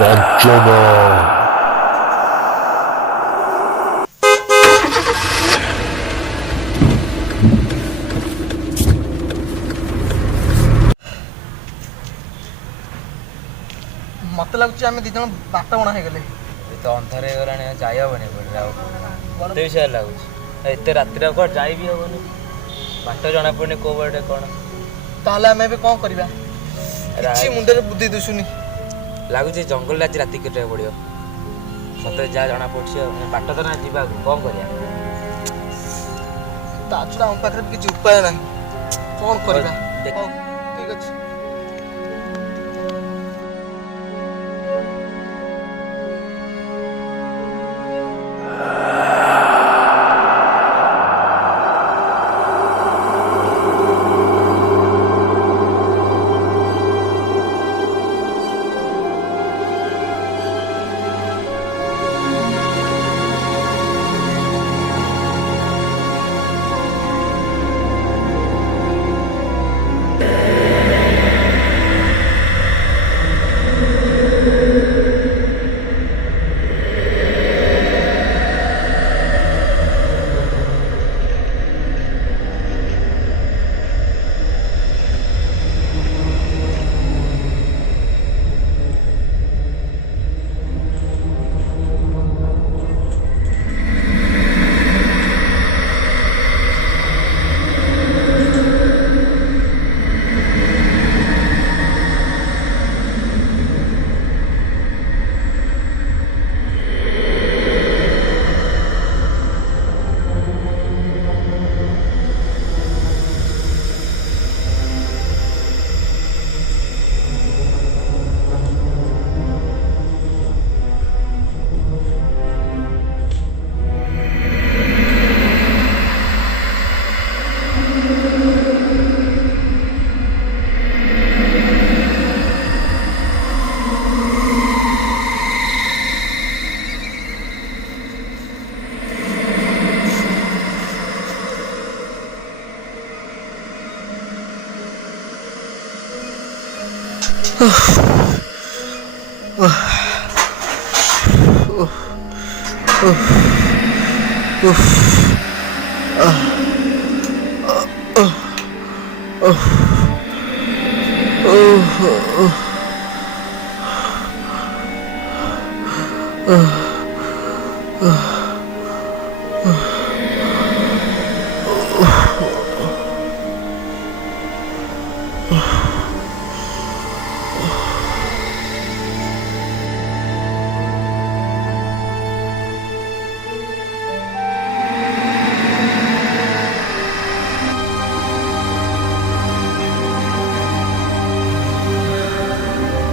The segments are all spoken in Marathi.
କାଞ୍ଚନ। मत लगुच आम दी जन बाट बणा हो गले तो अंधार हो गलानी जाई हेनी मत विषय लगुच एत रातिर कौन जाई भी हेनी बाट जना पड़े कौ बटे कौन ताहले आम भी कौन करवा किसी मुंडे बुद्धि दुसुनी लगुच जंगल आज राति कटे पड़ो सत जहाँ जना पड़े बाट तो ना जा कौन कर छड़ा आम पाखे किसी उपाय ना कौन करवा ठीक अच्छे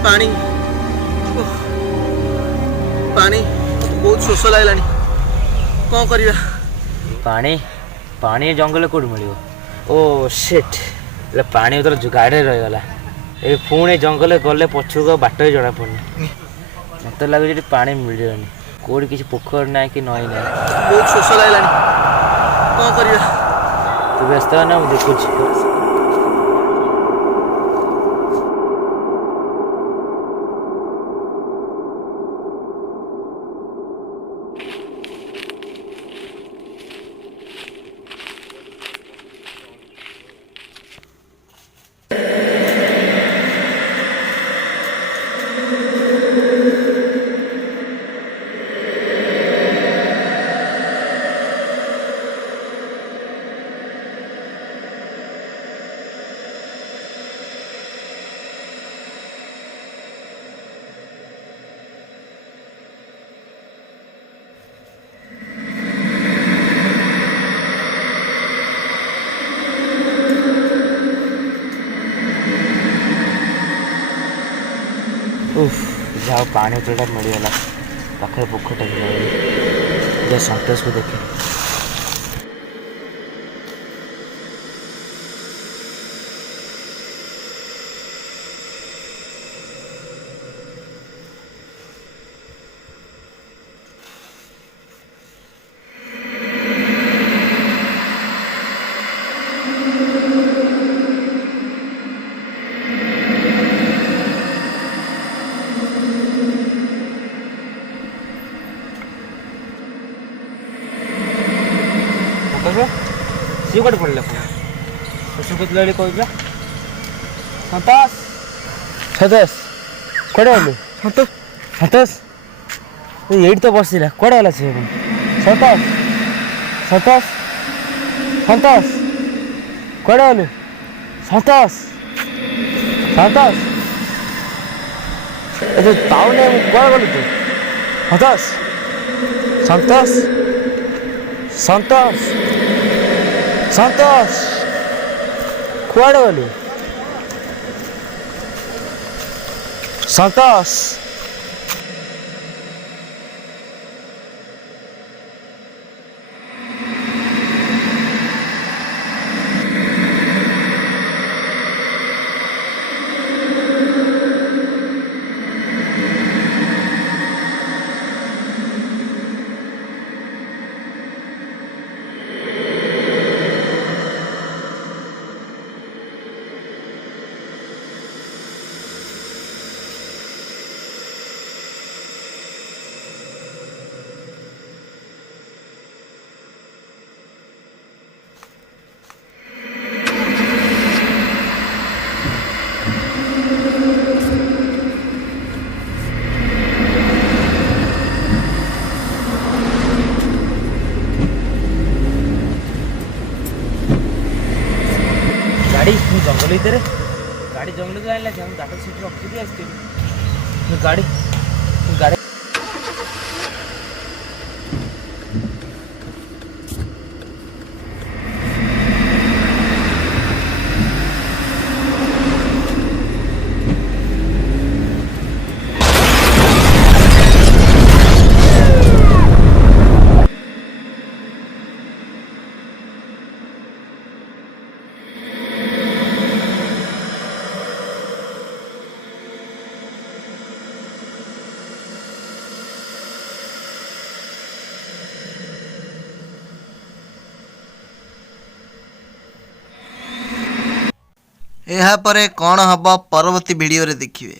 पानी पानी बहुत शोष लगे कौन करवा पानी पानी जंगल कौट मिल ओ सेट पानी उतर गाड़ी रहीगला ये पुणी जंगल गले पछुक बाट जना पड़नी मत लगे पानी मिलनी कौट किसी पोखर ना कि नई ना बहुत शोष लगे कौन करवा तू व्यस्त ना मुझे देखुच जहाँ पानी उतरटा मिलगला पाखे पोखरटा मिल संतोष को देखे ଆଜି କୁଆଡ଼େ ପଡ଼ିଲା ପୁଣି ଶୁକୁଥିଲା ବୋଲି କହୁଥିଲା। ସନ୍ତୋଷ ସନ୍ତୋଷ କୁଆଡ଼େ ଗଲୁ? ସନ୍ତୋଷ ଏଇଠି ତ ବସିଲା କୁଆଡ଼େ ଗଲା ସେ? ସନ୍ତୋଷ ସନ୍ତୋଷ ସନ୍ତୋଷ କୁଆଡ଼େ ଗଲୁ? ସନ୍ତୋଷ ସନ୍ତୋଷ ଏ ତୁ ପାଉନି କୁଆଡ଼େ ଗଲୁ ତୁ? ସନ୍ତୋଷ ସନ୍ତୋଷ ସନ୍ତୋଷ କୁଆଡ଼େ ଗଲୁ? ସନ୍ତୋଷ गाड़ी जंगल भर गाड़ी जंगल जाइला कि हम गाड़ी सीट रखी दी आसती गाड़ी गाड़ी ଏହା ପରେ କ'ଣ ହବ ପରବର୍ତ୍ତୀ ଭିଡ଼ିଓରେ ଦେଖିବେ।